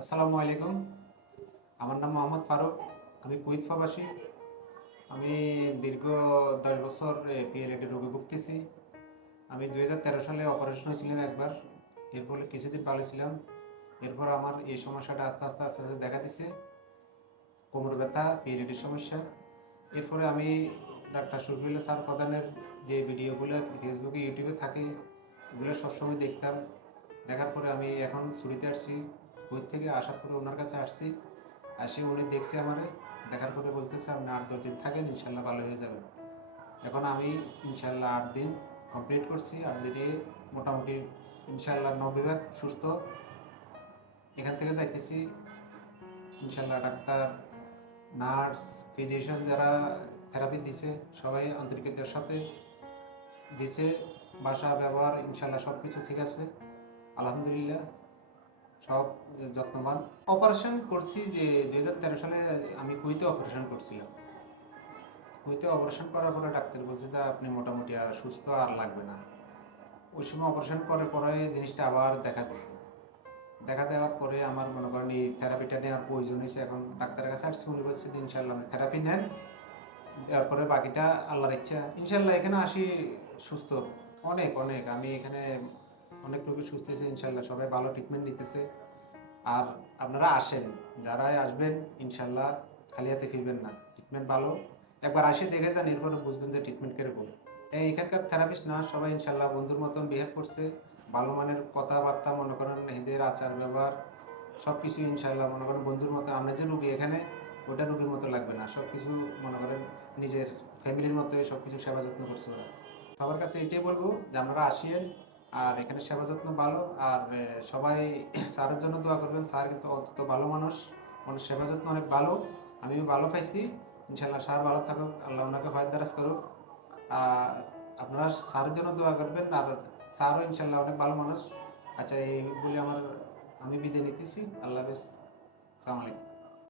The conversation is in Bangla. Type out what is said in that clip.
আসসালামু আলাইকুম। আমার নাম মোহাম্মদ ফারুক। আমি কুইত প্রবাসী। আমি দীর্ঘ দশ বছর পিএলএডি রোগে ভুগতেছি। আমি দু হাজার তেরো সালে অপারেশন হয়েছিলাম একবার। এর ফলে কিছুদিন ভালো ছিলাম এরপর আমার এই সমস্যাটা আস্তে আস্তে আস্তে আস্তে দেখা দিছে। কোমর ব্যথা পিএলএডির সমস্যা। এরপরে আমি ডাক্তার শফিউল্লাহ স্যার প্রধানের যে ভিডিওগুলো ফেসবুকে ইউটিউবে থাকে, ওগুলো সবসময় দেখতাম। দেখার পরে আমি এখন ছুটিতে আসছি। কুয়েত থেকে আসার পরে ওনার কাছে আসছি। আসে উনি দেখছে আমারে, দেখার পরে বলতেছে, আপনি আট, দশ দিন থাকেন, ইনশাল্লাহ ভালো হয়ে যাবেন। এখন আমি ইনশাল্লাহ আট দিন কমপ্লিট করছি। আট দিনে মোটামুটি ইনশাল্লাহ নব্বই ভাগ সুস্থ। এখান থেকে যাইতেছি। ইনশাল্লাহ ডাক্তার, নার্স, ফিজিশিয়ান যারা থেরাপি দিছে, সবাই আন্তরিকতার সাথে দিছে। ভাষা ব্যবহার, ইনশাল্লাহ সব কিছু ঠিক আছে। আলহামদুলিল্লাহ, সব যত্নবান। অপারেশন করছি যে দুই হাজার তেরো সালে আমি কুইতে অপারেশন করছিলাম। কুইতে অপারেশন করার পরে ডাক্তার বলছে যে, আপনি মোটামুটি আর সুস্থ আর লাগবে না। ওই সময় অপারেশন করার পরে জিনিসটা আবার দেখাচ্ছে দেখা দেওয়ার পরে আমার মনে করেন এই থেরাপিটা নেওয়ার প্রয়োজন হয়েছে। এখন ডাক্তারের কাছে আসছি, উনি বলছে যে ইনশাল্লাহ থেরাপি নেন। তারপরে বাকিটা আল্লাহর ইচ্ছা। ইনশাল্লাহ এখানে আসি সুস্থ। অনেক অনেক। আমি এখানে অনেক রোগী সুস্থ হয়েছে, ইনশাল্লাহ। সবাই ভালো ট্রিটমেন্ট নিতেছে। আর আপনারা আসেন। যারাই আসবেন, ইনশাল্লাহ খালি হাতে ফিরবেন না। ট্রিটমেন্ট ভালো। একবার আসে দেখে যান, এরপরে বুঝবেন যে ট্রিটমেন্ট কীরকম। এখানকার থেরাপিস্ট না সবাই ইনশাল্লাহ বন্ধুর মতন বিহেভ করছে। ভালো মানের কথাবার্তা, মনে করেন এদের আচার, ব্যবহার সব কিছু ইনশাল্লাহ মনে করেন বন্ধুর মতো। আমরা যে রুগী এখানে, ওটা রুগীর মতো লাগবে না। সব কিছু মনে করেন নিজের ফ্যামিলির মতোই সব কিছু সেবা যত্ন করছে ওরা। সবার কাছে এটাই বলব যে, আপনারা আসিয়েন আর এখানে সেবা যত্ন ভালো। আর সবাই স্যারের জন্য দোয়া করবেন। স্যার কিন্তু অত্যন্ত ভালো মানুষ। ওনার সেবা যত্ন অনেক ভালো। আমিও ভালো পাইছি। ইনশাল্লাহ স্যার ভালো থাকুক। আল্লাহ ওনাকে হয় দারাজ করুক। আর, আপনারা স্যারের জন্য দোয়া করবেন। আর, স্যারও ইনশাল্লাহ অনেক ভালো মানুষ। আচ্ছা এই বলে আমার, আমি বিদায় নিতেছি। আল্লাহ হাফেজ। সালামালাইকুম